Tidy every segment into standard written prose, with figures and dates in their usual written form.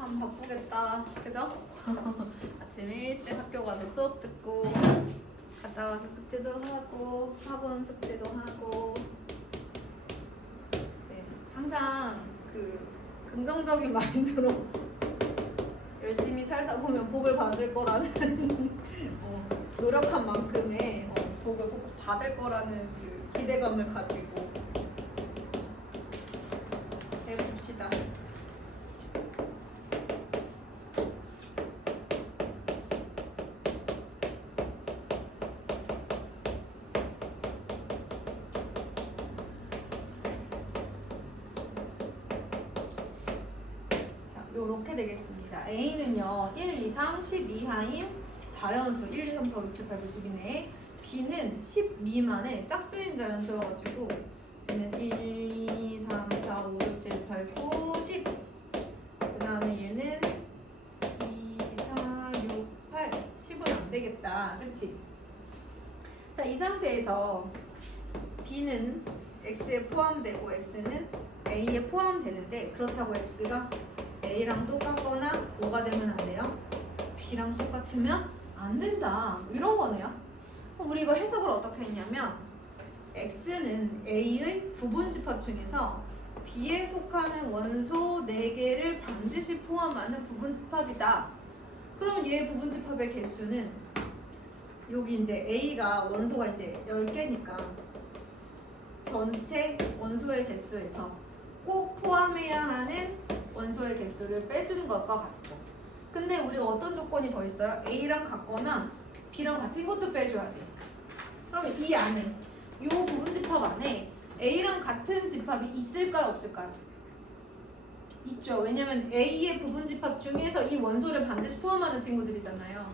참 바쁘겠다. 그죠? 아침에 일찍 학교 가서 수업 듣고 갔다 와서 숙제도 하고 학원 숙제도 하고 네, 항상 그 긍정적인 마인드로 열심히 살다 보면 복을 받을 거라는 노력한 만큼의 복을 꼭 받을 거라는 그 기대감을 가지고 해봅시다. 요렇게 되겠습니다. A는요 1, 2, 3, 10 이하인 자연수 1, 2, 3, 4, 5, 6, 7, 8, 9, 10이네. B는 10 미만의 짝수인 자연수여가지고 얘는 1, 2, 3, 4, 5, 6, 7, 8, 9, 10. 그 다음에 얘는 2, 4, 6, 8, 10은 안 되겠다. 그치? 자, 이 상태에서 B는 X에 포함되고 X는 A에 포함되는데 그렇다고 X가 A랑 똑같거나 5가 되면 안 돼요. B랑 똑같으면 안 된다. 이런 거네요. 우리 이거 해석을 어떻게 했냐면 X는 A의 부분집합 중에서 B에 속하는 원소 4개를 반드시 포함하는 부분집합이다. 그러면 얘 부분집합의 개수는 여기 이제 A가 원소가 이제 10개니까 전체 원소의 개수에서 꼭 포함해야 하는 원소의 개수를 빼주는 것과 같죠. 근데 우리가 어떤 조건이 더 있어요? A랑 같거나 B랑 같은 것도 빼줘야 돼. 그러면 이 안에 이 부분집합 안에 A랑 같은 집합이 있을까요? 없을까요? 있죠. 왜냐면 A의 부분집합 중에서 이 원소를 반드시 포함하는 친구들이잖아요.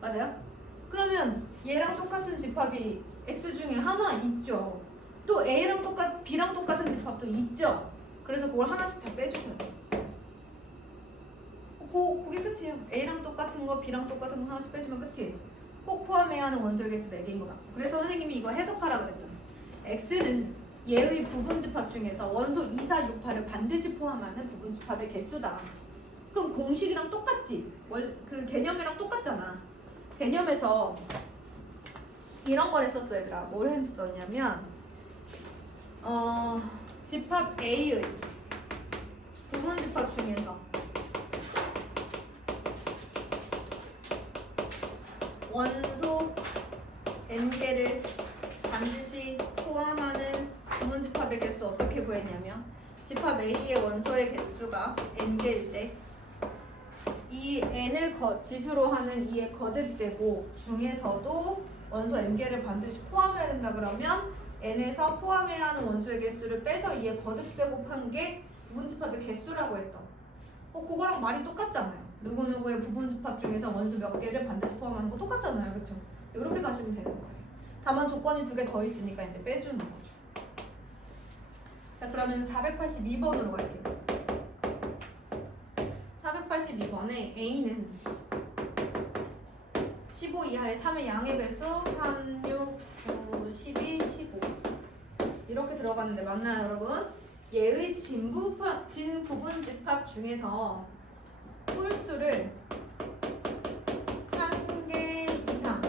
맞아요? 그러면 얘랑 똑같은 집합이 X 중에 하나 있죠. 또 A랑 B랑 똑같은 집합도 있죠. 그래서 그걸 하나씩 다 빼주셔야 돼요. 그게 끝이에요. A랑 똑같은 거, B랑 똑같은 거 하나씩 빼주면 끝이에요. 꼭 포함해야 하는 원소의 개수 4개인 것 같고. 그래서 선생님이 이거 해석하라 그랬잖아. X는 얘의 부분집합 중에서 원소 2, 4, 6, 8을 반드시 포함하는 부분집합의 개수다. 그럼 공식이랑 똑같지? 그 개념이랑 똑같잖아. 개념에서 이런 걸 했었어 얘들아. 뭘 했었냐면 집합 A의 부분집합 중에서 원소 n개를 반드시 포함하는 부분집합의 개수 어떻게 구했냐면 집합 A의 원소의 개수가 n개일 때 이 n을 지수로 하는 이의 거듭제곱 중에서도 원소 n개를 반드시 포함해야 된다 그러면 n에서 포함해야 하는 원소의 개수를 빼서 이의 거듭제곱한 게 부분집합의 개수라고 했던 그거랑 말이 똑같잖아요. 누구누구의 부분집합 중에서 원소 몇 개를 반드시 포함하는 거 똑같잖아요. 그쵸? 이렇게 가시면 되는 거예요. 다만 조건이 2개 더 있으니까 이제 빼주는 거죠. 자, 그러면 482번으로 갈게요. 482번에 A는 15 이하의 3의 양의 배수 3, 6, 9, 12, 15 이렇게 들어갔는데 맞나요 여러분? 얘의 진부분집합 중에서 홀수를 1개 이상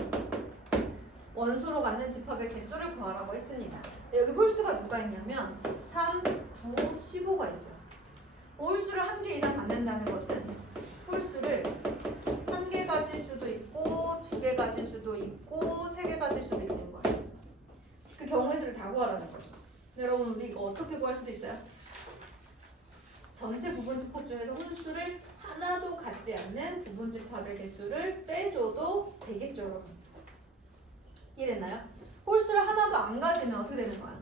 원소로 갖는 집합의 개수를 구하라고 했습니다. 여기 홀수가 누가 있냐면 3, 9, 15가 있어요. 홀수를 1개 이상 갖는다는 것은 홀수를 1개 가질 수도 있고 2개 가질 수도 있고 3개 가질 수도 있는 거예요. 그 경우의 수를 다 구하라는 거예요. 여러분 우리 이거 어떻게 구할 수도 있어요? 전체 부분집합 중에서 홀수를 하나도 갖지 않는 부분집합의 개수를 빼줘도 되겠죠 여러분? 이해됐나요? 홀수를 하나도 안 가지면 어떻게 되는 거야?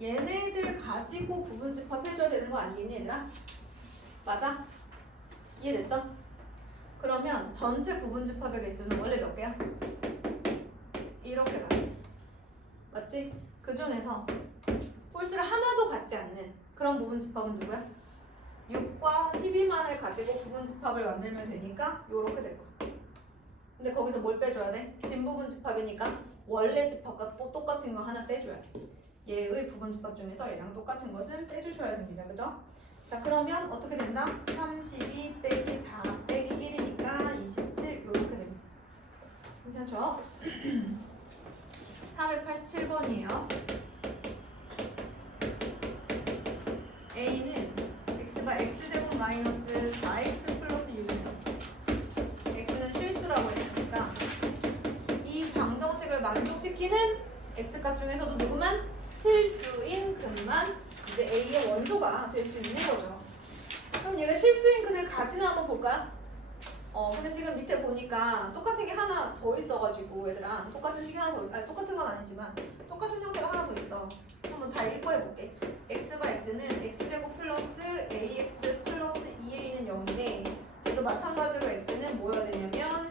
얘네들 가지고 부분집합 해줘야 되는 거 아니겠니 얘들아? 맞아? 이해됐어? 그러면 전체 부분집합의 개수는 원래 몇 개야? 이렇게 가. 맞지? 그 중에서 홀수를 하나도 갖지 않는 그런 부분집합은 누구야? 6과 12만을 가지고 부분집합을 만들면 되니까 요렇게 될 거야. 근데 거기서 뭘 빼줘야 돼? 진부분집합이니까 원래 집합과 똑같은 거 하나 빼줘야 돼. 얘의 부분집합 중에서 얘랑 똑같은 것은 빼주셔야 됩니다. 그죠? 자 그러면 어떻게 된다? 32 빼기 4 빼기 1이니까 27 이렇게 되겠습니다. 괜찮죠? 487번이에요. A는 x가 x제곱 마이너스 4x 플러스 6이에요. x는 실수라고 했으니까 이 방정식을 만족시키는 x값 중에서도 누구만? 실수인 근만 이제 A의 원소가 될 수 있는 거죠. 그럼 얘가 실수인 근을 가지나 한번 볼까요? 근데 지금 밑에 보니까 똑같은 게 하나 더 있어가지고 얘들아 똑같은 식이 하나 더, 아니 똑같은 건 아니지만 똑같은 형태가 하나 더 있어. 한번 다 읽고 해볼게. x가 x는 x제곱 플러스 ax 플러스 2a는 0인데 얘도 마찬가지로 x는 뭐여야 되냐면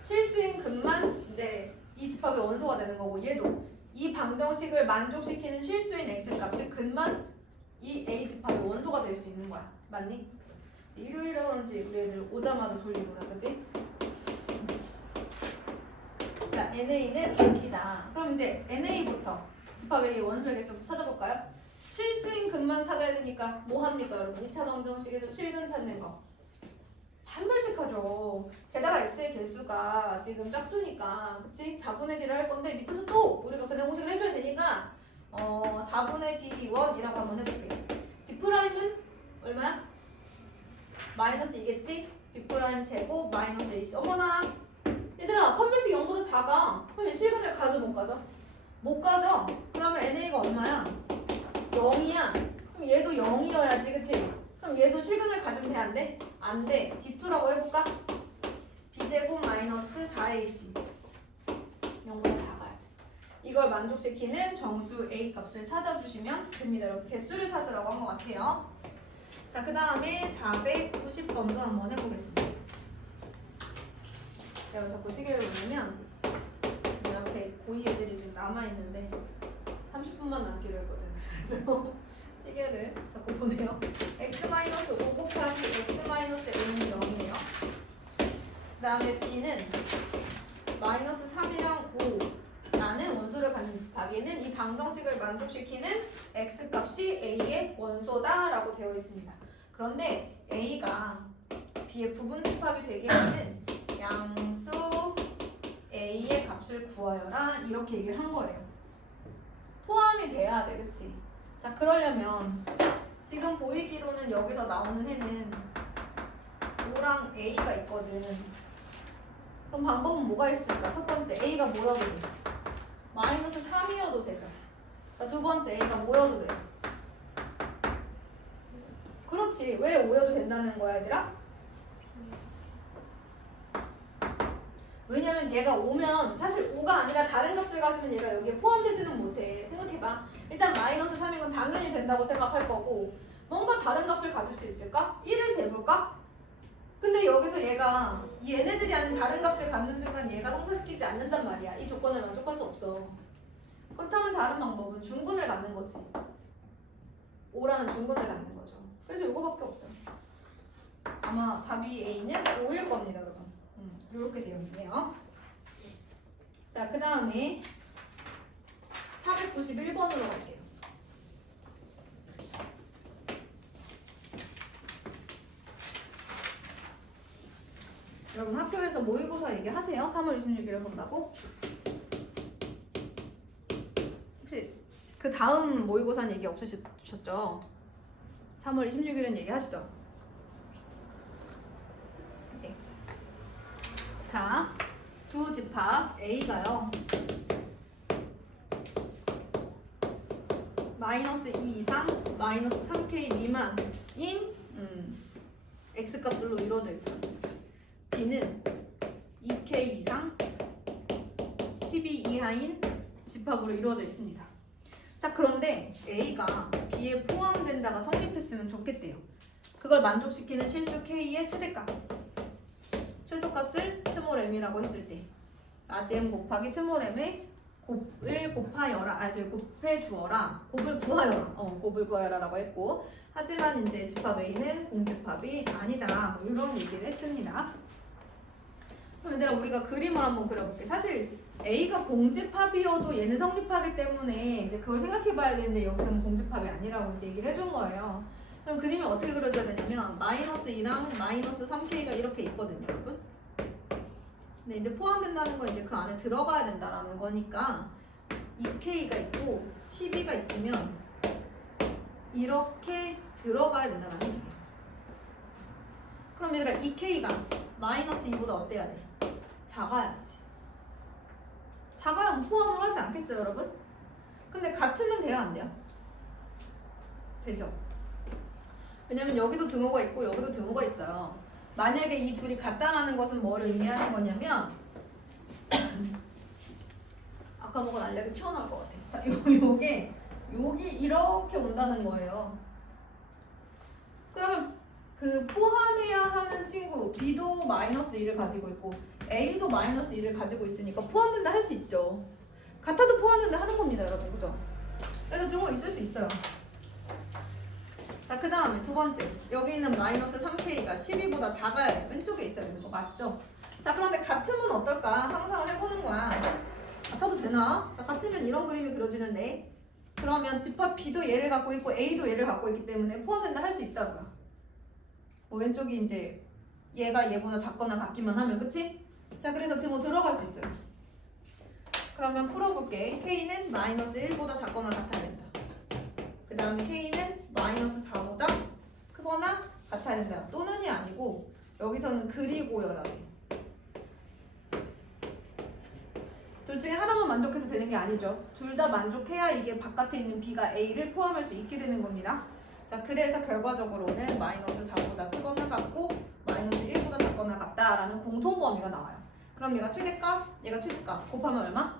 실수인 근만 이제 이 집합의 원소가 되는 거고 얘도 이 방정식을 만족시키는 실수인 x값 즉 근만 이 a 집합의 원소가 될 수 있는 거야. 맞니? 일요일에 그런지 우리 애들 오자마자 돌리구나 그지? 자 NA는 이다. 그럼 이제 NA부터 집합의 원소의 개수 찾아볼까요? 실수인 근만 찾아야 되니까 뭐 합니까 여러분? 2차 방정식에서 실근 찾는 거 한 번씩 하죠. 게다가 x의 개수가 지금 짝수니까 그치? 4분의 d를 할 건데 밑에서 또 우리가 그냥 공식을 해줘야 되니까 4분의 d1이라고 한번 해볼게. b'은 얼마야? 마이너스 2겠지? b' 제곱 마이너스 ac. 어머나 얘들아 판별식 0보다 작아. 그럼 실근을 가져 못 가져? 못 가져. 그러면 NA가 얼마야? 0이야. 그럼 얘도 0이어야지 그치? 그럼 얘도 실근을 가지면 돼 안 돼? 안 돼. D2라고 해볼까? b제곱 마이너스 4ac 0보다 작아요. 이걸 만족시키는 정수 A 값을 찾아주시면 됩니다. 여러분 개수를 찾으라고 한 것 같아요. 자, 그 다음에 490번도 한번 해보겠습니다. 제가 자꾸 시계를 보면 내 앞에 고이 애들이 지금 남아있는데 30분만 남기로 했거든. 그래서 시계를 자꾸 보네요. x-5 곱하기 x-a는 0이에요. 그 다음에 b는 마이너스 3이랑 5라는 원소를 갖는 집합. 얘는 이 방정식을 만족시키는 x값이 a의 원소다라고 되어 있습니다. 그런데 a가 b의 부분 집합이 되게 하는 양수 a의 값을 구하여라 이렇게 얘기를 한 거예요. 포함이 돼야 돼, 그치? 자, 그러려면 지금 보이기로는 여기서 나오는 해는 5랑 a가 있거든. 그럼 방법은 뭐가 있을까? 첫 번째 a가 뭐여도 돼? 마이너스 3이어도 되죠. 자, 두 번째 a가 뭐여도 돼? 그렇지. 왜 5여도 된다는 거야, 얘들아? 왜냐면 얘가 5면 사실 5가 아니라 다른 값을 가지면 얘가 여기에 포함되지는 못해. 생각해봐. 일단 마이너스 3인 건 당연히 된다고 생각할 거고 뭔가 다른 값을 가질 수 있을까? 1을 대볼까? 근데 여기서 얘가 이 얘네들이 아닌 다른 값을 갖는 순간 얘가 성사시키지 않는단 말이야. 이 조건을 만족할 수 없어. 그렇다면 다른 방법은 중근을 갖는 거지. 5라는 중근을 갖는 거죠. 그래서 이거밖에 없어요. 아마 답이 A는 5일 겁니다, 여러분. 이렇게 되어 있네요. 자, 그 다음에 491번으로 갈게요. 여러분 학교에서 모의고사 얘기하세요? 3월 26일에 본다고? 혹시 그 다음 모의고사는 얘기 없으셨죠? 3월 26일은 얘기하시죠? 네. 자, 두 집합 A가요 마이너스 2 이상, 마이너스 3K 미만인 X값들로 이루어져 있다. B는 2K 이상, 12 이하인 집합으로 이루어져 있습니다. 자, 그런데 A가 B에 포함된다가 성립했으면 좋겠대요. 그걸 만족시키는 실수 K의 최대값. 최소값을 스몰 m이라고 했을 때 라지 m 곱하기 스몰 m의 곱을 곱하여라. 곱해 주어라. 곱을 구하여라. 곱을 구하여라라고 했고 하지만 이제 집합 A는 공집합이 아니다. 이런 얘기를 했습니다. 그럼 얘들아 우리가 그림을 한번 그려볼게. 사실 A가 공집합이어도 얘는 성립하기 때문에 이제 그걸 생각해봐야 되는데 여기서는 공집합이 아니라고 이제 얘기를 해준 거예요. 그럼 그림을 어떻게 그려줘야 되냐면 마이너스 2랑 마이너스 3K가 이렇게 있거든요, 여러분. 근데 이제 포함된다는 건 이제 그 안에 들어가야 된다라는 거니까 2K가 있고 12가 있으면 이렇게 들어가야 된다는 얘기예요. 그럼 얘들아 2K가 마이너스 2보다 어때야 돼? 작아야지. 작아야 포함을 하지 않겠어요, 여러분? 근데 같으면 돼요, 안 돼요? 되죠? 왜냐면 여기도 등호가 있고 여기도 등호가 있어요. 만약에 이 둘이 같다라는 것은 뭐를 의미하는 거냐면 아까 먹은 알약이 튀어나올 것 같아. 자, 요게 여기 이렇게 온다는 거예요. 그러면 그 포함해야 하는 친구 B도 마이너스 1을 가지고 있고 A도 마이너스 1을 가지고 있으니까 포함된다 할 수 있죠. 같아도 포함된다 하는 겁니다, 여러분. 그죠? 그래서 등호 있을 수 있어요. 자, 그 다음에 두 번째. 여기 있는 마이너스 3K가 12보다 작아야 돼. 왼쪽에 있어야 되는 거 맞죠? 자, 그런데 같으면 어떨까? 상상을 해보는 거야. 같아도 되나? 자, 같으면 이런 그림이 그려지는데 그러면 집합 B도 얘를 갖고 있고 A도 얘를 갖고 있기 때문에 포함된다 할 수 있다고요. 뭐 왼쪽이 이제 얘가 얘보다 작거나 같기만 하면, 그치? 자, 그래서 등호 들어갈 수 있어요. 그러면 풀어볼게. K는 마이너스 1보다 작거나 같아야 된다. 그 다음에 K는 마이너스 4보다 크거나 같아야 된다. 또는이 아니고 여기서는 그리고여야 돼. 둘 중에 하나만 만족해서 되는 게 아니죠. 둘 다 만족해야 이게 바깥에 있는 B가 A를 포함할 수 있게 되는 겁니다. 자, 그래서 결과적으로는 마이너스 4보다 크거나 같고 마이너스 1보다 작거나 같다라는 공통 범위가 나와요. 그럼 얘가 최대값, 얘가 최소값 곱하면 얼마?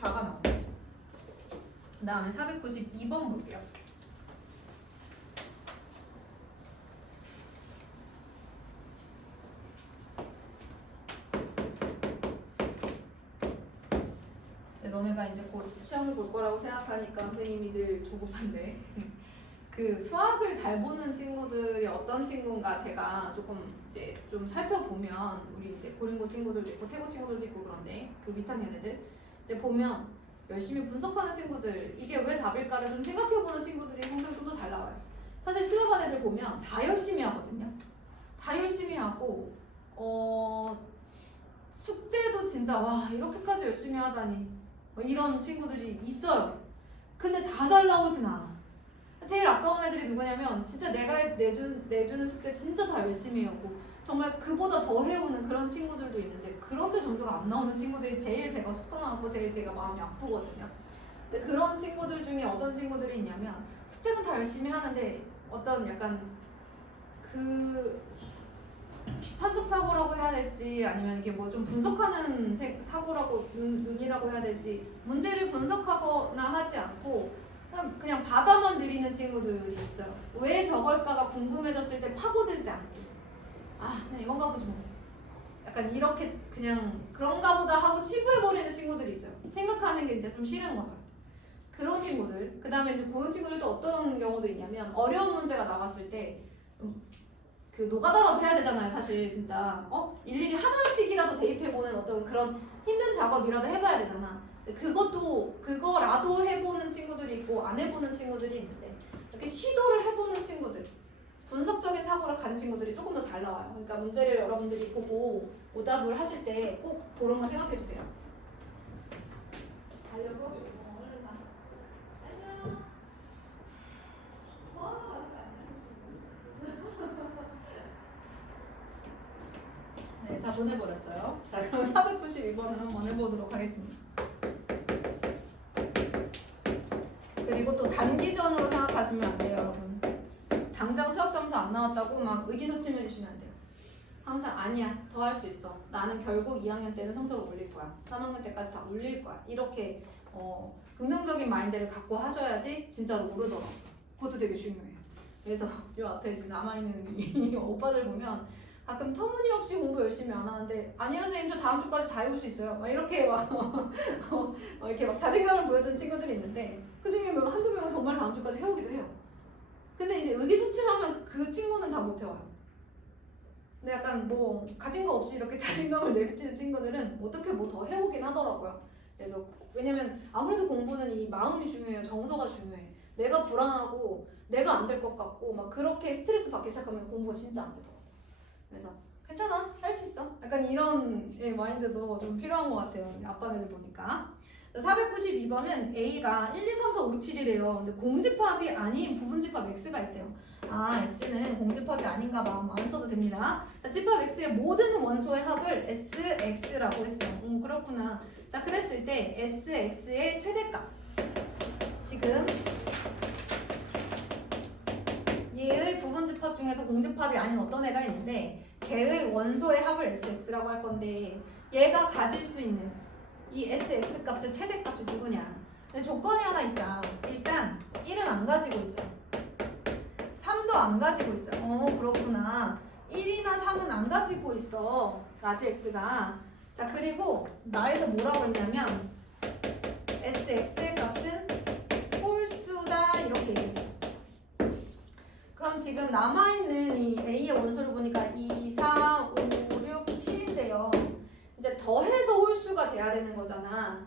4가 나오죠. 그 다음에 492번 볼게요. 너네가 이제 곧 시험을 볼 거라고 생각하니까 선생님이 늘 조급한데 그 수학을 잘 보는 친구들이 어떤 친구인가 제가 조금 이제 좀 살펴보면 우리 이제 고린고 친구들도 있고 태고 친구들도 있고 그런데 그 밑학년 애들 이제 보면 열심히 분석하는 친구들 이게 왜 답일까를 좀 생각해보는 친구들이 성적이 좀 더 잘 나와요. 사실 심화반 애들 보면 다 열심히 하거든요. 다 열심히 하고 숙제도 진짜 와 이렇게까지 열심히 하다니 뭐 이런 친구들이 있어요. 근데 다 잘 나오진 않아. 제일 아까운 애들이 누구냐면 진짜 내가 내주는 숙제 진짜 다 열심히 하고 정말 그보다 더 해오는 그런 친구들도 있는데 그런데 점수가 안 나오는 친구들이 제일 제가 속상하고 제일 제가 마음이 아프거든요. 근데 그런 친구들 중에 어떤 친구들이 있냐면 숙제는 다 열심히 하는데 어떤 약간 그 비판적 사고라고 해야 될지 아니면 이게 뭐 좀 분석하는 사고라고 눈이라고 해야 될지 문제를 분석하거나 하지 않고 그냥 받아만 들이는 친구들이 있어요. 왜 저걸까가 궁금해졌을 때 파고들지 않고 그냥 이건가 보지 뭐 약간 이렇게 그냥 그런가 보다 하고 치부해버리는 친구들이 있어요. 생각하는 게 이제 좀 싫은 거죠. 그런 친구들. 그 다음에 이제 그런 친구들도 어떤 경우도 있냐면 어려운 문제가 나갔을 때 그 노가다라도 해야 되잖아요, 사실 진짜. 일일이 하나씩이라도 대입해보는 어떤 그런 힘든 작업이라도 해봐야 되잖아. 근데 그거라도 해보는 친구들이 있고 안 해보는 친구들이 있는데 이렇게 시도를 해보는 친구들, 분석적인 사고를 가진 친구들이 조금 더 잘 나와요. 그러니까 문제를 여러분들이 보고 오답을 하실 때 꼭 그런 거 생각해주세요. 가려고? 얼른 가. 안녕. 네, 다 보내버렸어요. 자, 그럼 492번을 한번 해보도록 하겠습니다. 그리고 또 단기전으로 생각하시면 안 돼요, 여러분. 당장 수학 점수 안 나왔다고 막 의기소침해 주시면 안 돼요. 항상 아니야, 더 할 수 있어. 나는 결국 2학년 때는 성적을 올릴 거야. 3학년 때까지 다 올릴 거야. 이렇게 긍정적인 마인드를 갖고 하셔야지 진짜로 오르더라고요. 그것도 되게 중요해요. 그래서 요 앞에 지금 남아있는 이 오빠들 보면 가끔 터무니없이 공부 열심히 안 하는데 아니요 선생님 저 다음 주까지 다 해올 수 있어요. 막 이렇게 막 이렇게 막 자신감을 보여주는 친구들이 있는데 그 중에 한두 명은 정말 다음 주까지 해오기도 해요. 근데 이제 의기소침하면 그 친구는 다 못 해와요. 근데 약간 뭐 가진 거 없이 이렇게 자신감을 내비치는 친구들은 어떻게 뭐 더 해보긴 하더라고요. 그래서 왜냐면 아무래도 공부는 이 마음이 중요해요. 정서가 중요해. 내가 불안하고 내가 안 될 것 같고 막 그렇게 스트레스 받기 시작하면 공부가 진짜 안 되더라고. 그래서 괜찮아, 할 수 있어. 약간 이런 마인드도 좀 필요한 것 같아요. 아빠네들 보니까. 492번은 A가 1, 2, 3, 4, 5, 6, 7이래요. 근데 공집합이 아닌 부분집합 X가 있대요. 아, X는 공집합이 아닌가 봐. 안 써도 됩니다. 자, 집합 X의 모든 원소의 합을 SX라고 했어요. 그렇구나. 자, 그랬을 때 SX의 최대값. 지금 얘의 부분집합 중에서 공집합이 아닌 어떤 애가 있는데 걔의 원소의 합을 SX라고 할 건데 얘가 가질 수 있는 이 SX 값의 최대값이 누구냐? 근데 조건이 하나 있다. 일단 1은 안 가지고 있어요. 3도 안 가지고 있어요. 그렇구나. 1이나 3은 안 가지고 있어. 라지 X가. 자, 그리고 나에서 뭐라고 했냐면 SX의 값은 홀수다 이렇게 얘기했어. 그럼 지금 남아있는 이 A의 원소를 보니까 2, 4, 5, 6, 7인데요. 이제 더해서 홀수가 돼야 되는 거잖아.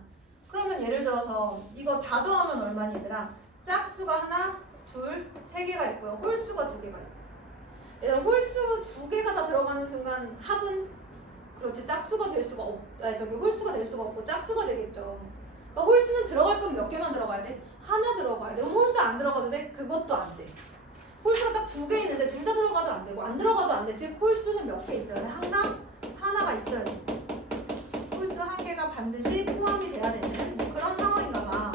그러면 예를 들어서 이거 다 더하면 얼마니 얘들아? 짝수가 하나, 둘, 세 개가 있고요. 홀수가 두 개가 있어요. 얘들아 홀수 두 개가 다 들어가는 순간 합은 그렇지 짝수가 될 수가 홀수가 될 수가 없고 짝수가 되겠죠. 그러니까 홀수는 들어갈 건 몇 개만 들어가야 돼? 하나 들어가야 돼. 그럼 홀수 안 들어가도 돼? 그것도 안 돼. 홀수가 딱 두 개 있는데 둘 다 들어가도 안 되고 안 들어가도 안 돼. 즉 홀수는 몇 개 있어야 돼? 항상 하나가 있어야 돼. 홀수 한 개가 반드시 포함이 돼야 되는 그런 상황인가 봐.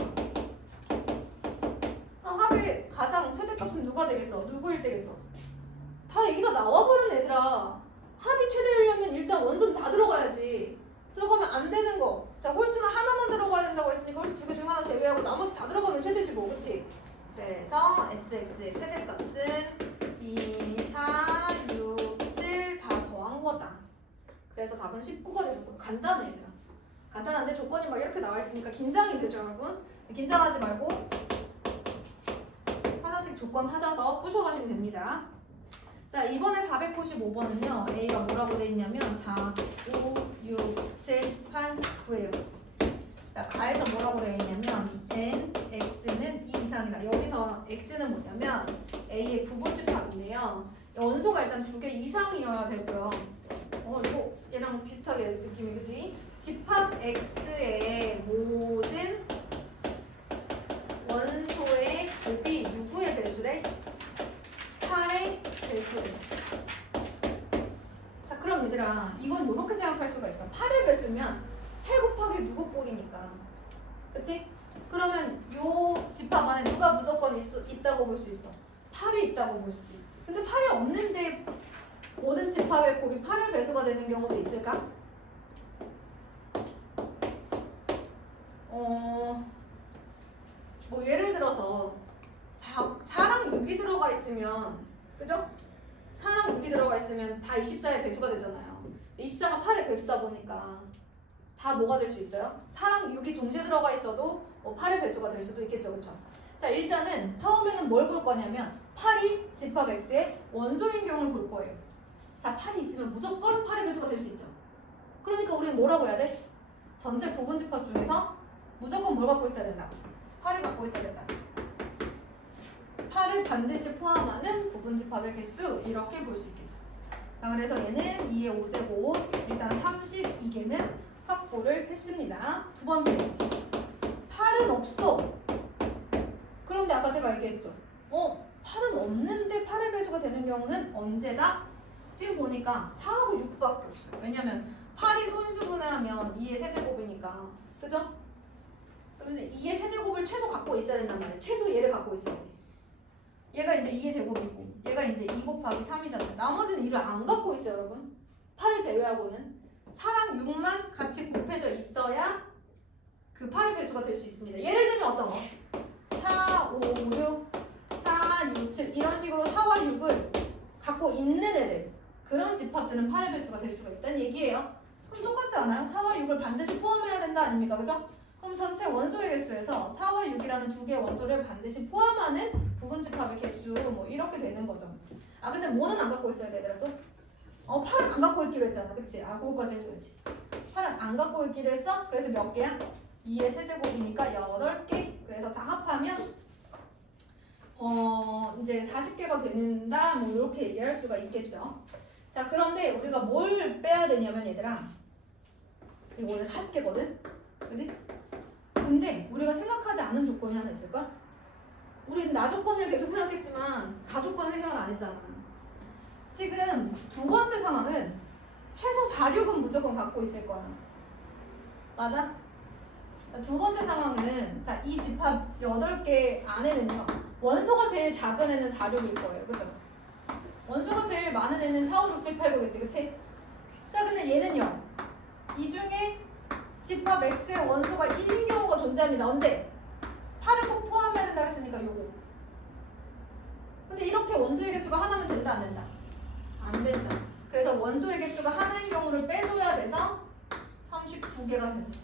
그럼 합의 가장 최대값은 누가 되겠어? 누구일 때겠어? 다 얘기가 나와버린 애들아. 합이 최대이려면 일단 원소는 다 들어가야지. 들어가면 안 되는 거. 자, 홀수는 하나만 들어가야 된다고 했으니까 홀수 두 개 중 하나 제외하고 나머지 다 들어가면 최대지 뭐, 그치? 그래서 SX의 최대값은 2, 4, 6, 7 다 더한 거다. 그래서 답은 19가 되는 거야. 간단해 얘들아. 간단한데 조건이 막 이렇게 나와 있으니까 긴장이 되죠 여러분. 긴장하지 말고 하나씩 조건 찾아서 부셔가시면 됩니다. 자, 이번에 495번은요 A가 뭐라고 돼 있냐면 4, 5, 6, 7, 8, 9예요. 자, 가에서 뭐라고 되어 있냐면 n, x는 2 이상이다. 여기서 x는 뭐냐면 a의 부분집합인데요. 원소가 일단 두 개 이상이어야 되고요. 이거 얘랑 비슷하게 느낌이 그지? 집합 x의 모든 원소의 곱이 누구의 배수래? 8의 배수래. 자, 그럼 얘들아 이건 이렇게 생각할 수가 있어. 8의 배수면 8 곱하기 누구 꼴이니까. 그치? 그러면 요 집합 안에 누가 무조건 있다고 볼 수 있어? 8이 있다고 볼 수도 있지. 근데 8이 없는데 모든 집합의 곱이 8의 배수가 되는 경우도 있을까? 뭐 예를 들어서 4랑 6이 들어가 있으면 그죠? 4랑 6이 들어가 있으면 다 24의 배수가 되잖아요. 24가 8의 배수다 보니까 다 뭐가 될 수 있어요? 4랑 6이 동시에 들어가 있어도 8의 배수가 될 수도 있겠죠. 그렇죠? 자, 일단은 처음에는 뭘 볼 거냐면 8이 집합 X의 원소인 경우를 볼 거예요. 자, 8이 있으면 무조건 8의 배수가 될 수 있죠. 그러니까 우리는 뭐라고 해야 돼? 전체 부분 집합 중에서 무조건 뭘 갖고 있어야 된다? 8을 갖고 있어야 된다. 8을 반드시 포함하는 부분 집합의 개수 이렇게 볼 수 있겠죠. 자, 그래서 얘는 2의 5제곱 일단 32개는 확보를 했습니다. 두 번째 8은 없어. 그런데 아까 제가 얘기했죠. 8은 없는데 8의 배수가 되는 경우는 언제다? 지금 보니까 4하고 6밖에 없어요. 왜냐면 8이 소인수분해하면 2의 세제곱이니까. 그죠? 근데 2의 세제곱을 최소 갖고 있어야 된단 말이에요. 최소 얘를 갖고 있어야 돼. 얘가 이제 2의 제곱이고 얘가 이제 2 곱하기 3이잖아요. 나머지는 2를 안 갖고 있어요, 여러분. 8을 제외하고는 4랑 6만 같이 곱해져 있어야 그 8의 배수가 될 수 있습니다. 예를 들면 어떤 거? 4, 5, 6, 4, 6, 7 이런 식으로 4와 6을 갖고 있는 애들 그런 집합들은 8의 배수가 될 수가 있다는 얘기예요. 그럼 똑같지 않아요? 4와 6을 반드시 포함해야 된다 아닙니까? 그죠? 그럼 전체 원소의 개수에서 4와 6이라는 두 개의 원소를 반드시 포함하는 부분 집합의 개수 뭐 이렇게 되는 거죠. 아 근데 뭐는 안 갖고 있어야 되더라도 8은 안 갖고 있기로 했잖아. 그치? 아, 그거까지 해줘야지. 8은 안 갖고 있기로 했어? 그래서 몇 개야? 2의 세제곱이니까 8개. 그래서 다 합하면 이제 40개가 된다. 뭐 이렇게 얘기할 수가 있겠죠. 자, 그런데 우리가 뭘 빼야 되냐면 얘들아, 이거 원래 40개거든? 그지? 근데 우리가 생각하지 않은 조건이 하나 있을걸? 우리는 나 조건을 계속 생각했지만 가 조건을 생각을 안 했잖아. 지금 두 번째 상황은 최소 4, 6은 무조건 갖고 있을 거야. 맞아? 자, 두 번째 상황은 자, 이 집합 8개 안에는요, 원소가 제일 작은 애는 4, 6일 거예요. 그죠? 원소가 제일 많은 애는 4, 5, 6, 7, 8, 9겠지. 그치? 자, 근데 얘는요, 이 중에 집합 X의 원소가 1인 경우가 존재합니다. 언제? 8을 꼭 포함해야 된다고 했으니까 요거. 근데 이렇게 원소의 개수가 하나면 된다, 안 된다? 안 된다. 그래서 원소의 개수가 하나인 경우를 빼줘야 돼서 39개가 된다.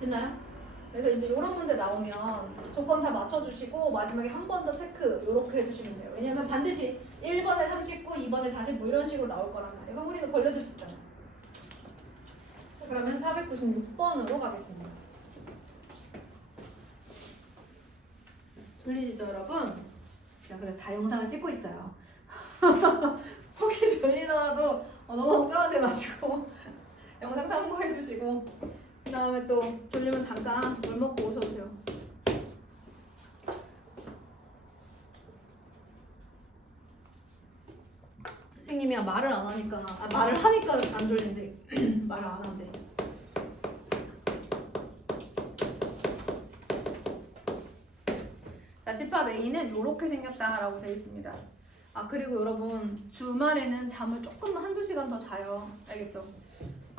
됐나요? 그래서 이제 이런 문제 나오면 조건 다 맞춰주시고 마지막에 한 번 더 체크 이렇게 해주시면 돼요. 왜냐면 반드시 1번에 39, 2번에 40 뭐 이런 식으로 나올 거란 말이에요. 그럼 우리는 걸려줄 수 있잖아. 그러면 496번으로 가겠습니다. 졸리시죠 여러분? 제가 그래서 다 영상을 찍고 있어요. 혹시 졸리더라도 너무 걱정하지 마시고 영상 참고해 주시고 그 다음에 또 졸리면 잠깐 물 먹고 오셔도 돼요. 선생님이 말을 안 하니까 말을 하니까 안 졸린대. 말을 안 한대. 자, 집합 A는 이렇게 생겼다라고 되어 있습니다. 아, 그리고 여러분 주말에는 잠을 조금 한두 시간 더 자요. 알겠죠?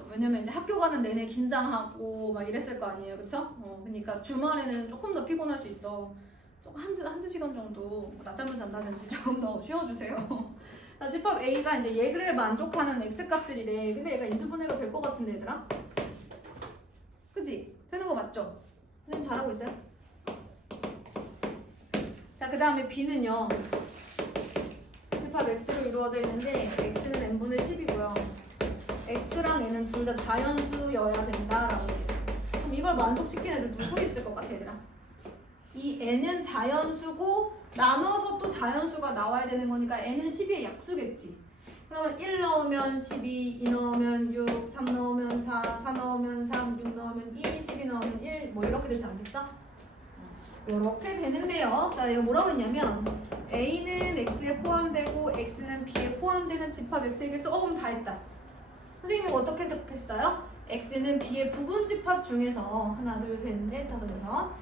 왜냐면 이제 학교 가는 내내 긴장하고 막 이랬을 거 아니에요. 그쵸? 그러니까 주말에는 조금 더 피곤할 수 있어. 조금 한두 시간 정도 낮잠을 잔다든지 좀 더 쉬어주세요. 자, 집합 A가 이제 얘를 만족하는 X값들이래. 근데 얘가 인수분해가 될 것 같은데 얘들아? 그치? 되는 거 맞죠? 선생님 잘하고 있어요? 자, 그 다음에 B는요. 집합 X로 이루어져 있는데 X는 n분의 10이고요. X랑 N은 둘 다 자연수여야 된다라고 돼 있어요. 그럼 이걸 만족시키는 애들 누구 있을 것 같아, 얘들아? 이 N은 자연수고 나눠서 또 자연수가 나와야 되는 거니까 N은 12의 약수겠지. 그러면 1 넣으면 12, 2 넣으면 6, 3 넣으면 4, 4 넣으면 3, 6 넣으면 2, 12 넣으면 1, 뭐 이렇게 되지 않겠어? 이렇게 되는데요. 자, 이거 뭐라고 했냐면 A는 X에 포함되고 X는 B에 포함되는 집합 X의 개수. 그럼 다 했다. 선생님이 어떻게 해석했어요? X는 B의 부분집합 중에서 하나, 둘, 셋, 넷, 다섯, 여섯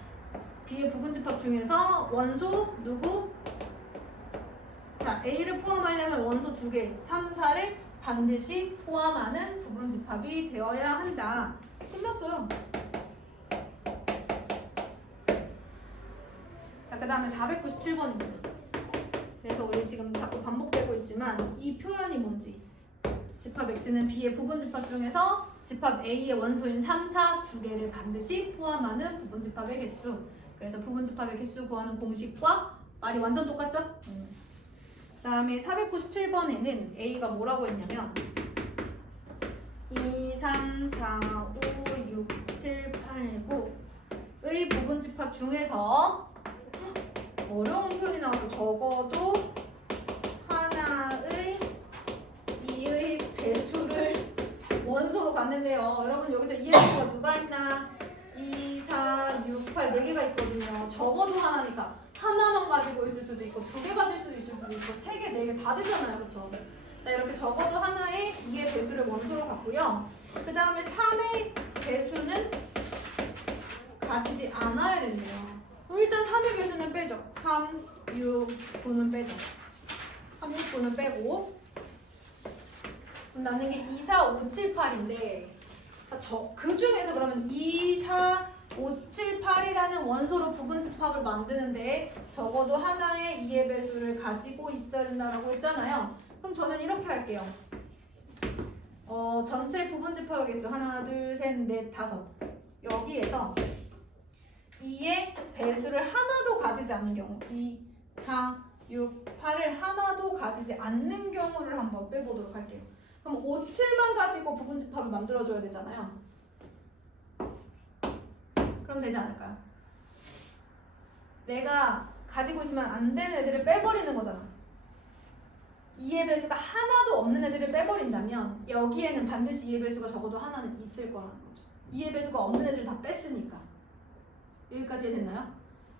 B의 부분집합 중에서 원소 누구? 자, A를 포함하려면 원소 2개, 3, 4를 반드시 포함하는 부분집합이 되어야 한다. 끝났어요. 자, 그 다음에 497번입니다. 그래서 우리 지금 자꾸 반복되고 있지만 이 표현이 뭔지. 집합 X는 B의 부분집합 중에서 집합 A의 원소인 3, 4 2개를 반드시 포함하는 부분집합의 개수. 그래서 부분집합의 개수 구하는 공식과 말이 완전 똑같죠? 그 다음에 497번에는 A가 뭐라고 했냐면 2, 3, 4, 5, 6, 7, 8, 9의 부분집합 중에서 어려운 표현이 나와서 적어도 하나의 2의 배수를 원소로 갖는데요. 여러분 여기서 2의 배수가 누가 있나? 2, 4, 6, 8 4개가 있거든요. 적어도 하나니까 하나만 가지고 있을 수도 있고 2개 가질 수도 있을 수도 있고 3개, 4개 다 되잖아요. 그쵸? 자, 이렇게 적어도 하나의 2의 배수를 원소로 갖고요. 그 다음에 3의 배수는 가지지 않아야 된대요. 일단 3의 배수는 빼죠. 3, 6, 9는 빼죠. 3, 6, 9는 빼고 나는 게 2, 4, 5, 7, 8인데 그 중에서 그러면 2, 4, 5, 7, 8이라는 원소로 부분집합을 만드는데 적어도 하나의 2의 배수를 가지고 있어야 된다고 했잖아요. 그럼 저는 이렇게 할게요. 전체 부분집합의 개수 하나, 둘, 셋, 넷, 다섯 여기에서 2의 배수를 하나도 가지지 않는 경우 2, 4, 6, 8을 하나도 가지지 않는 경우를 한번 빼보도록 할게요. 그럼 5, 7만 가지고 부분집합을 만들어줘야 되잖아요. 그럼 되지 않을까요? 내가 가지고 있으면 안 되는 애들을 빼버리는 거잖아. 2의 배수가 하나도 없는 애들을 빼버린다면 여기에는 반드시 2의 배수가 적어도 하나는 있을 거라는 거죠. 2의 배수가 없는 애들 다 뺐으니까. 여기까지 됐나요?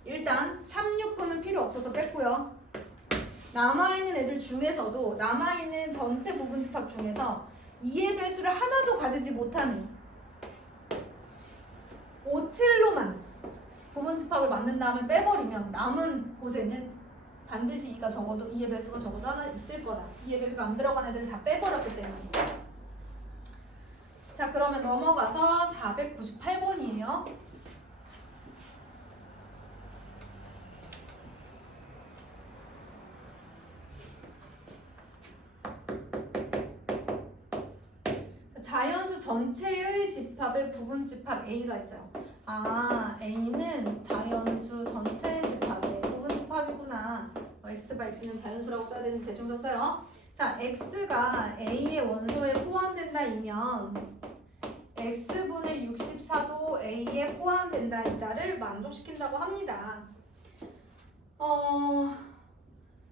일단 3, 6, 9는 필요 없어서 뺐고요. 남아있는 애들 중에서도 남아있는 전체 부분집합 중에서 2의 배수를 하나도 가지지 못하는 5, 7로만 부분집합을 만든 다음에 빼버리면 남은 곳에는 반드시 2가 적어도 2의 배수가 적어도 하나 있을 거다. 2의 배수가 안 들어간 애들을 다 빼버렸기 때문에. 자, 그러면 넘어가서 498번이에요. 자연수 전체의 집합의 부분집합 A가 있어요. 아, A는 자연수 전체의 집합의 부분집합이구나. X바 X는 자연수라고 써야 되는데 대충 썼어요. 자, X가 A의 원소에 포함된다이면 X분의 64도 A에 포함된다 이다를 만족시킨다고 합니다.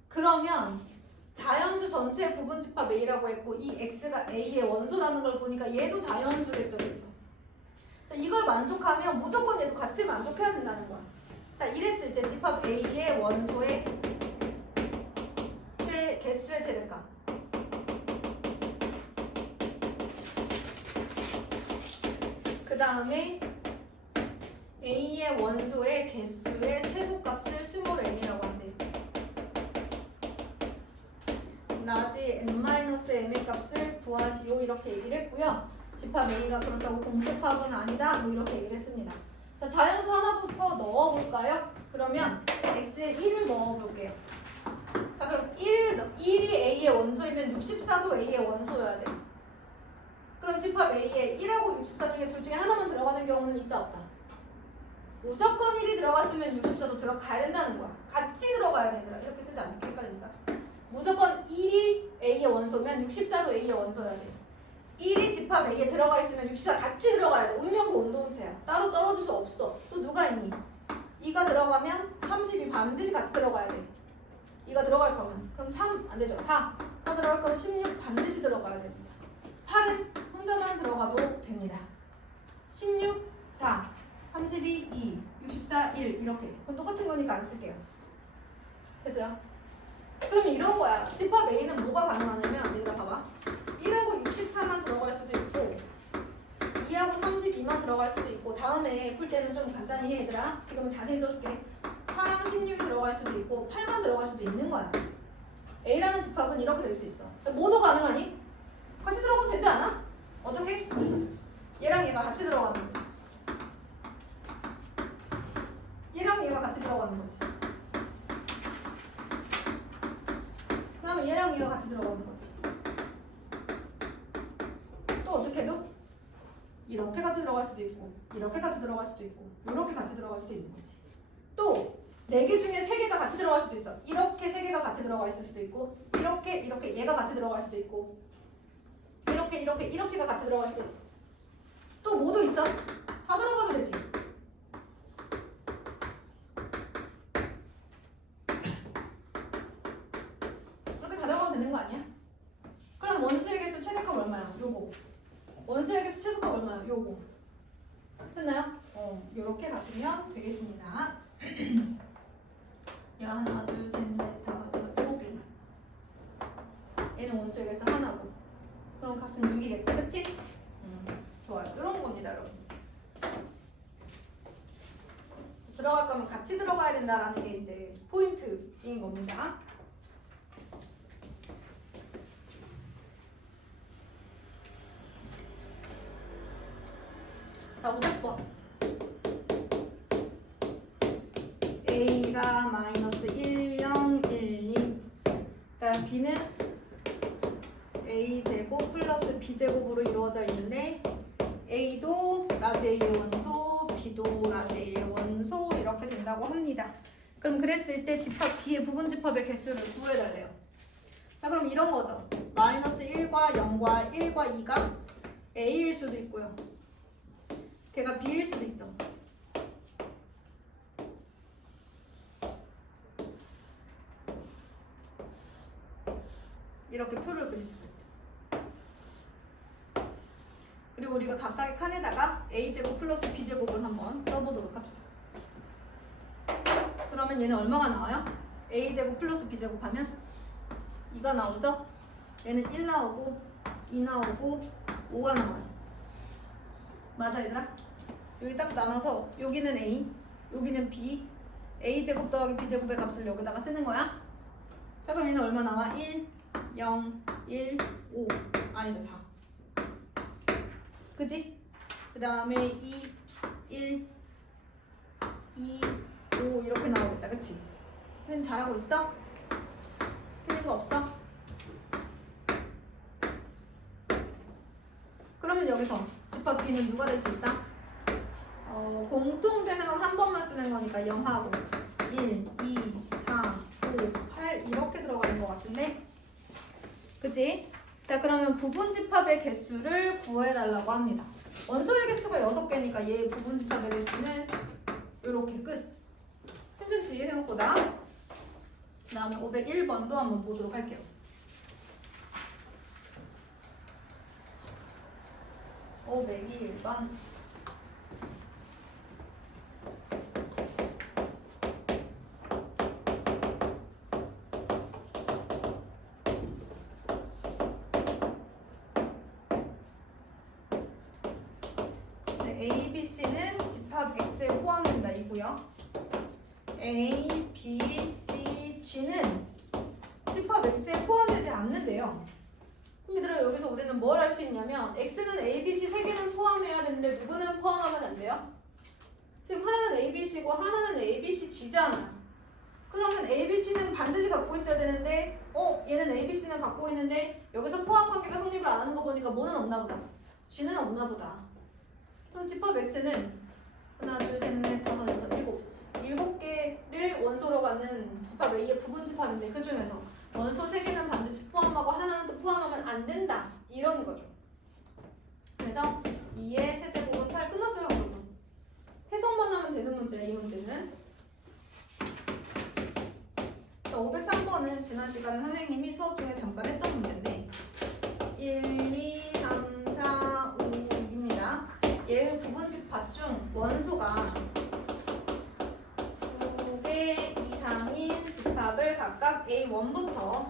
그러면 자연수 전체 부분집합 A라고 했고 이 X가 A의 원소라는 걸 보니까 얘도 자연수겠죠, 그렇죠? 자, 이걸 만족하면 무조건 얘도 같이 만족해야 된다는 거야. 자, 이랬을 때 집합 A의 원소의 개수의 최대값. 그 다음에 A의 원소의 개수의 최소값을 스몰 m이라고 한대요. 라지 n-m의 값을 구하시오 이렇게 얘기를 했고요. 집합 A가 그렇다고 공집합은 아니다 뭐 이렇게 얘기를 했습니다. 자, 자연수 하나부터 넣어볼까요? 그러면 x에 1을 넣어볼게요. 자, 그럼 1이 A의 원소이면 64도 A의 원소여야 돼. 그럼 집합 A에 1하고 64 중에 둘 중에 하나만 들어가는 경우는 있다 없다? 무조건 1이 들어갔으면 64도 들어가야 된다는 거야. 같이 들어가야 되더라. 이렇게 쓰지 않을게 헷갈립니다. 무조건 1이 A의 원소면 64도 A의 원소여야 돼. 1이 집합 A에 들어가 있으면 64 같이 들어가야 돼. 운명과 운동체야. 따로 떨어질 수 없어. 또 누가 있니? 2가 들어가면 30이 반드시 같이 들어가야 돼. 2가 들어갈 거면. 그럼 3 안 되죠. 4 들어갈 거면 16 반드시 들어가야 됩니다. 8은 혼자만 들어가도 됩니다. 16, 4, 32, 2, 64, 1 이렇게. 그건 똑같은 거니까 안 쓸게요. 됐어요? 그럼 이런 거야. 집합 A는 뭐가 가능하냐면 얘들아 봐봐. 1하고 64만 들어갈 수도 있고 2하고 32만 들어갈 수도 있고 다음에 풀 때는 좀 간단히 해 얘들아. 지금은 자세히 써줄게. 4랑 16이 들어갈 수도 있고 8만 들어갈 수도 있는 거야. A라는 집합은 이렇게 될 수 있어. 뭐도 가능하니? 같이 들어가도 되지 않아? 어떻게? 얘랑 얘가 같이 들어가는 거지. 얘랑 얘가 같이 들어가는 거지. 그 다음에 얘랑 얘가 같이 들어가는 거지. 또 어떻게 해도 이렇게 같이 들어갈 수도 있고 이렇게 같이 들어갈 수도 있고 이렇게 같이 들어갈 수도 있는 거지. 또 4개 중에 3개가 같이 들어갈 수도 있어. 이렇게 3개가 같이 들어가 있을 수도 있고 이렇게 얘가 같이 들어갈 수도 있고 이렇게가 같이 들어갈 수도 있어. 또 뭐도 있어? 다 들어가도 되지. 이렇게 다 들어가면 되는 거 아니야? 그럼 원수의 개수 최대값 얼마야? 요거. 원수의 개수 최소값 얼마야? 요거. 됐나요? 요렇게 가시면 되겠습니다. 얘가 하나, 둘, 셋, 넷, 다섯, 여섯, 7개. 얘는 원수의 개수 하나고. 그럼 값은 6이겠다. 그치? 좋아요. 이런 겁니다, 여러분. 들어갈 거면 같이 들어가야 된다라는 게 이제 포인트인 겁니다. 자, 500번. A가 마이너스 1, 0, 1, 2. 그다음 B는 A제곱 플러스 B제곱으로 이루어져 있는데 A도 라지 A의 원소, B도 라지 A의 원소 이렇게 된다고 합니다. 그럼 그랬을 때 집합 B의 부분집합의 개수를 구해달래요. 자, 그럼 이런 거죠. 마이너스 1과 0과 1과 2가 A일 수도 있고요. 걔가 B일 수도 있죠. 이렇게 표를 그릴 수도 있죠. 그리고 우리가 각각의 칸에다가 A제곱 플러스 B제곱을 한번 써보도록 합시다. 그러면 얘는 얼마가 나와요? A제곱 플러스 B제곱 하면 2가 나오죠? 얘는 1 나오고 2 나오고 5가 나와요. 맞아 얘들아? 여기 딱 나눠서 여기는 A, 여기는 B, A제곱 더하기 B제곱의 값을 여기다가 쓰는 거야. 자, 그럼 얘는 얼마 나와? 1, 0, 1, 5 아니다 4 그지? 그 다음에 2, 1, 2, 5 이렇게 나오겠다. 그치? 그럼 잘하고 있어? 틀린 거 없어? 그러면 여기서 집합 B는 누가 될 수 있다? 공통되는 건 한 번만 쓰는 거니까 0하고 1, 2, 3, 5, 8 이렇게 들어가는 것 같은데? 그치? 자, 그러면 부분집합의 개수를 구해달라고 합니다. 원소의 개수가 6개니까 얘 부분집합의 개수는 이렇게 끝. 괜찮지? 생각보다. 그 다음에 501번도 한번 보도록 할게요. 501번. A, B, C는 집합 X에 포함된다 이고요. A, B, C, G는 집합 X에 포함되지 않는데요. 그럼 얘들아 여기서 우리는 뭘 할 수 있냐면 X는 A, B, C 세 개는 포함해야 되는데 누구는 포함하면 안 돼요? 지금 하나는 A, B, C고 하나는 A, B, C, G잖아. 그러면 A, B, C는 반드시 갖고 있어야 되는데 얘는 A, B, C는 갖고 있는데 여기서 포함 관계가 성립을 안 하는 거 보니까 뭐는 없나 보다. G는 없나 보다. 그럼 집합 X는 하나, 둘, 셋, 넷, 다섯, 여섯, 일곱 개를 원소로 가는 집합 A의 부분 집합인데 그 중에서 원소 3개는 반드시 포함하고 하나는 또 포함하면 안 된다 이런 거죠. 그래서 2의 세제곱은 8 끝났어요 여러분. 해석만 하면 되는 문제야 이 문제는. 자, 503번은 지난 시간에 선생님이 수업 중에 잠깐 했던 문제인데 1, 2, 3, 4, 5, 6입니다. 얘의 부분집합 중 원소가 2개 이상인 집합을 각각 A1부터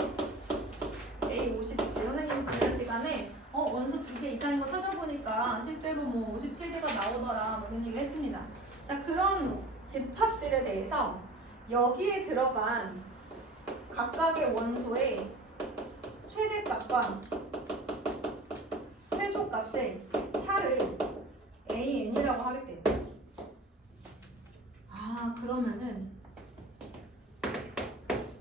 A57 선생님이 지난 시간에 원소 2개 이상인 거 찾아보니까 실제로 뭐 57개가 나오더라 뭐 이런 얘기를 했습니다. 자, 그런 집합들에 대해서 여기에 들어간 각각의 원소의 최대값과 최소값의 차를 AN이라고 하겠대요. 아, 그러면은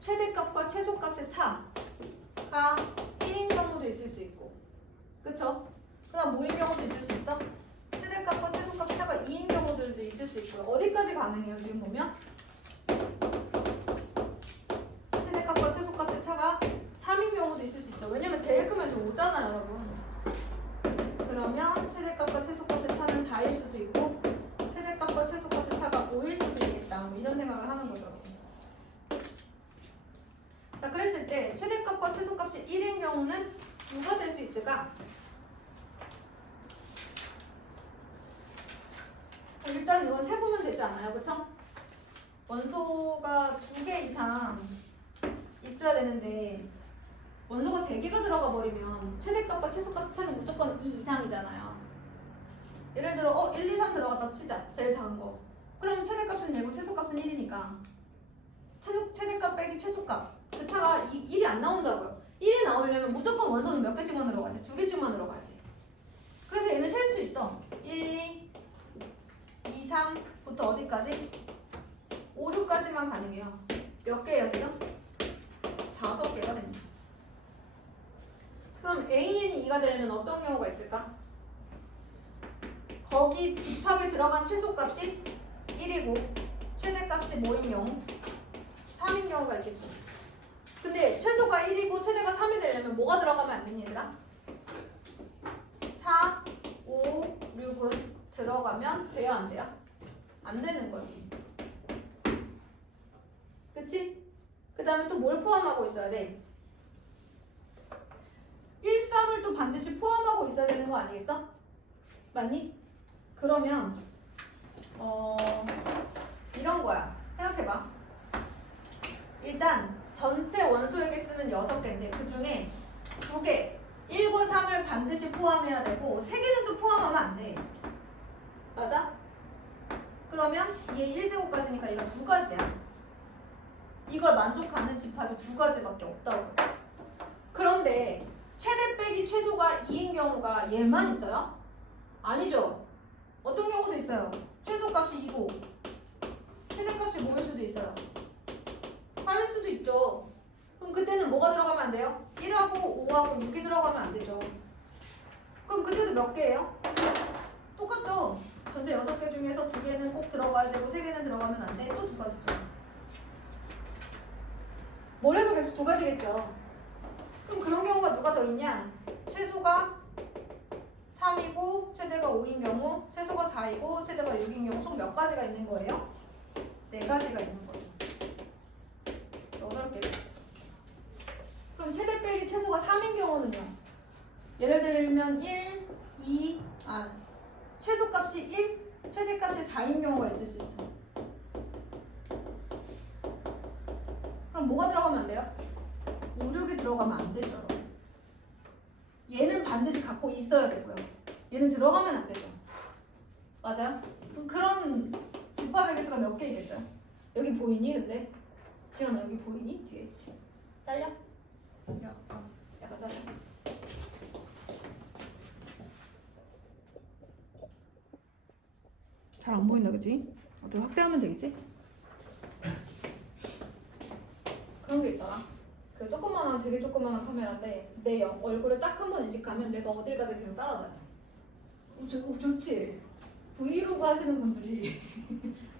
최대값과 최소값의 차가 1인 경우도 있을 수 있고 그쵸? 그다음 뭐인 경우도 있을 수 있어? 최대값과 최소값 차가 2인 경우들도 있을 수 있고요. 어디까지 가능해요? 지금 보면 최대값과 최소값의 차가 3인 경우도 있을 수 있죠. 왜냐면 제일 크면 좀 5잖아요 여러분. 그러면 최대값과 최소값의 차는 4일 수도 있고 최대값과 최소값의 차가 5일 수도 있겠다 뭐 이런 생각을 하는 거죠. 자, 그랬을 때 최대값과 최소값이 1인 경우는 누가 될 수 있을까? 일단 이건 세보면 되지 않아요? 그쵸? 원소가 2개 이상 있어야 되는데 원소가 3개가 들어가 버리면 최대값과 최소값의 차는 무조건 2 이상이잖아요. 예를 들어 1, 2, 3 들어갔다 치자. 제일 작은 거. 그럼 최대값은 0이고 최소값은 1이니까 최대값 빼기 최소값 그 차가 1이 안 나온다고요. 1이 나오려면 무조건 원소는 몇 개씩만 들어가야 돼? 2개씩만 들어가야 돼. 그래서 얘는 셀 수 있어. 1, 2, 3부터 어디까지? 5, 6까지만 가능해요. 몇 개예요 지금? 5개가 됩니다. 그럼 AN이 2가 되려면 어떤 경우가 있을까? 거기 집합에 들어간 최소값이 1이고 최대값이 뭐인 경우? 3인 경우가 있겠죠. 근데 최소가 1이고 최대가 3이 되려면 뭐가 들어가면 안 되니 얘들아? 4, 5, 6은 들어가면 돼요 안 돼요? 안 되는 거지. 그치? 그 다음에 또 뭘 포함하고 있어야 돼? 1, 3을 또 반드시 포함하고 있어야 되는 거 아니겠어? 맞니? 그러면 이런 거야. 생각해봐. 일단 전체 원소의 개수는 6개인데 그 중에 2개 1과 3을 반드시 포함해야 되고 3개는 또 포함하면 안 돼. 맞아? 그러면 얘 1제곱까지니까 얘가 2가지야. 이걸 만족하는 집합이 2가지밖에 없다고. 그런데 최대 빼기 최소가 2인 경우가 얘만 있어요? 아니죠. 어떤 경우도 있어요. 최소값이 2고 최대값이 뭐일 수도 있어요. 4일 수도 있죠. 그럼 그때는 뭐가 들어가면 안 돼요? 1하고 5하고 6이 들어가면 안 되죠. 그럼 그때도 몇 개예요? 똑같죠. 전체 6개 중에서 2개는 꼭 들어가야 되고 3개는 들어가면 안 돼. 또 2가지죠. 뭘 해도 계속 2가지겠죠. 그럼 그런 경우가 누가 더 있냐? 최소가 3이고 최대가 5인 경우, 최소가 4이고 최대가 6인 경우 총 몇 가지가 있는 거예요? 4가지가 있는 거죠. 8개. 그럼 최대 빼기 최소가 3인 경우는요? 예를 들면 1, 2, 최소값이 1, 최대값이 4인 경우가 있을 수 있죠. 그럼 뭐가 들어가면 안 돼요? 5, 6이 들어가면 안 되죠. 얘는 반드시 갖고 있어야 되고요. 얘는 들어가면 안 되죠. 맞아요? 그럼 그런 집합의 개수가 몇 개이겠어요? 여기 보이니 근데? 지현아 여기 보이니? 뒤에 잘려? 약간 잘려. 잘 안 보인다 그치? 어떻게 확대하면 되겠지? 그런 게 있더라. 그 조그만한 되게 조그만한 카메라인데 내 얼굴을 딱 한 번 인식하면 내가 어딜 가든 계속 따라다녀. 좋지? 브이로그 하시는 분들이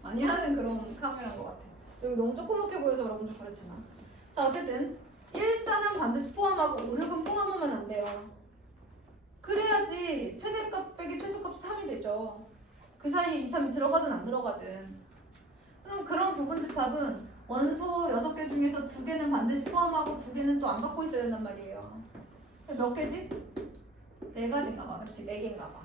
많이 하는 그런 카메라인 것 같아. 여기 너무 조그맣게 보여서 여러분 좀 그렇지만 자 어쨌든 1, 4는 반드시 포함하고 5, 6은 포함하면 안 돼요. 그래야지 최대값 빼기 최소값이 3이 되죠. 그 사이에 2, 3이 들어가든 안 들어가든. 그럼 그런 부분 집합은 원소 6개 중에서 2개는 반드시 포함하고 2개는 또 안 갖고 있어야 된단 말이에요. 몇 개지? 4가지인가 봐. 그치? 4개인가 봐.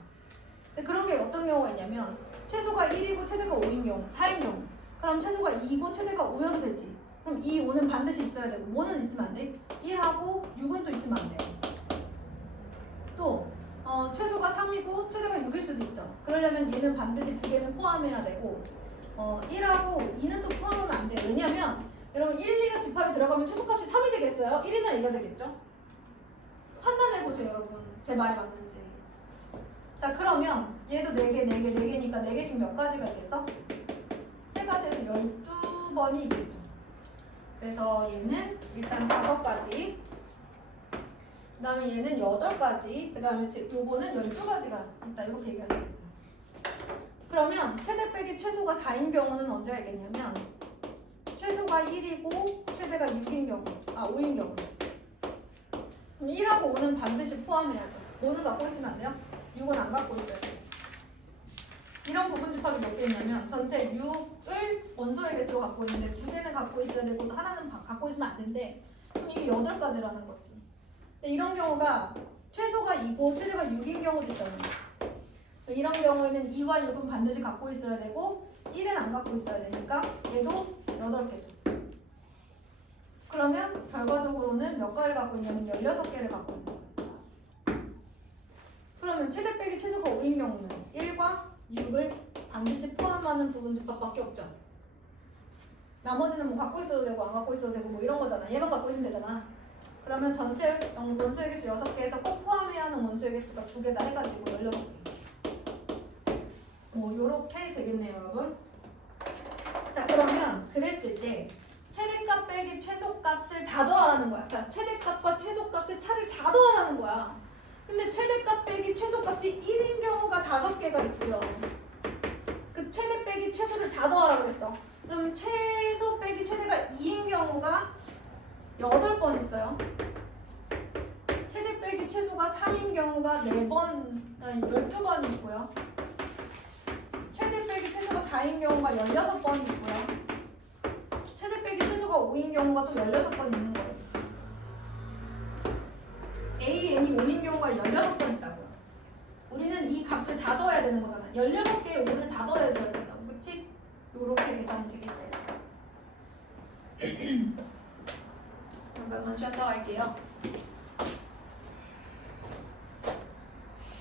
근데 그런 게 어떤 경우가 있냐면 최소가 1이고 최대가 5인 경우, 4인 경우. 그럼 최소가 2이고 최대가 5여도 되지. 그럼 2, 5는 반드시 있어야 되고 뭐는 있으면 안 돼? 1하고 6은 또 있으면 안 돼요. 또 최소가 3이고 최대가 6일 수도 있죠. 그러려면 얘는 반드시 2개는 포함해야 되고 1하고 2는 또 포함하면 안 돼요. 왜냐면 여러분 1, 2가 집합에 들어가면 최소값이 3이 되겠어요? 1이나 2가 되겠죠? 판단해보세요 여러분. 제 말이 맞는지. 자 그러면 얘도 4개, 4개, 4개니까 4개씩 몇 가지가 있겠어? 3가지에서 12번이 있겠죠. 그래서 얘는 일단 5가지, 그 다음에 얘는 8가지, 그 다음에 요거는 12가지가 있다. 이렇게 얘기할 수 있어요. 그러면 최대 빼기 최소가 4인 경우는 언제가 있겠냐면 최소가 1이고 최대가 6인 경우, 5인 경우. 그럼 1하고 5는 반드시 포함해야죠. 5는 갖고 있으면 안 돼요? 6은 안 갖고 있어야 돼요. 이런 부분 집합이 몇 개 있냐면 전체 6을 원소의 개수로 갖고 있는데 2개는 갖고 있어야 되고 하나는 갖고 있으면 안 되는데 그럼 이게 8가지라는 거지. 근데 이런 경우가 최소가 2고 최대가 6인 경우도 있잖아요. 이런 경우에는 2와 6은 반드시 갖고 있어야 되고 1은 안 갖고 있어야 되니까 얘도 8개죠. 그러면 결과적으로는 몇 가지를 갖고 있냐면 16개를 갖고 있는 거예요. 그러면 최대 빼기 최소가 5인 경우는 1과 6을 반드시 포함하는 부분 집합밖에 없죠. 나머지는 뭐 갖고 있어도 되고 안 갖고 있어도 되고 뭐 이런 거잖아. 얘만 갖고 있으면 되잖아. 그러면 전체 원소의 개수 6개에서 꼭 포함해야 하는 원소의 개수가 2개다 해가지고 16개. 뭐 요렇게 되겠네요 여러분. 자 그러면 그랬을 때 최대값 빼기 최소값을 다 더하라는 거야. 그러니까 최대값과 최소값의 차를 다 더하라는 거야. 근데 최대값 빼기 최소값이 1인 경우가 5개가 있고요. 그 최대 빼기 최소를 다 더하라 그랬어. 그럼 최소 빼기 최대가 2인 경우 8번 있어요. 최대 빼기 최소가 3인 경우가 12번 있고요. 최대 빼기 최소가 4인 경우가 16번 있고요. 최대 빼기 최소가 5인 경우가 또 16번 있는 거예요. A, N이 5인 경우가 16번 있다고요. 우리는 이 값을 다 더해야 되는 거잖아. 16개의 5를 다 더해줘야 된다고. 그치? 요렇게 계산이 되겠어요. 잠깐만 쉬었다 갈게요.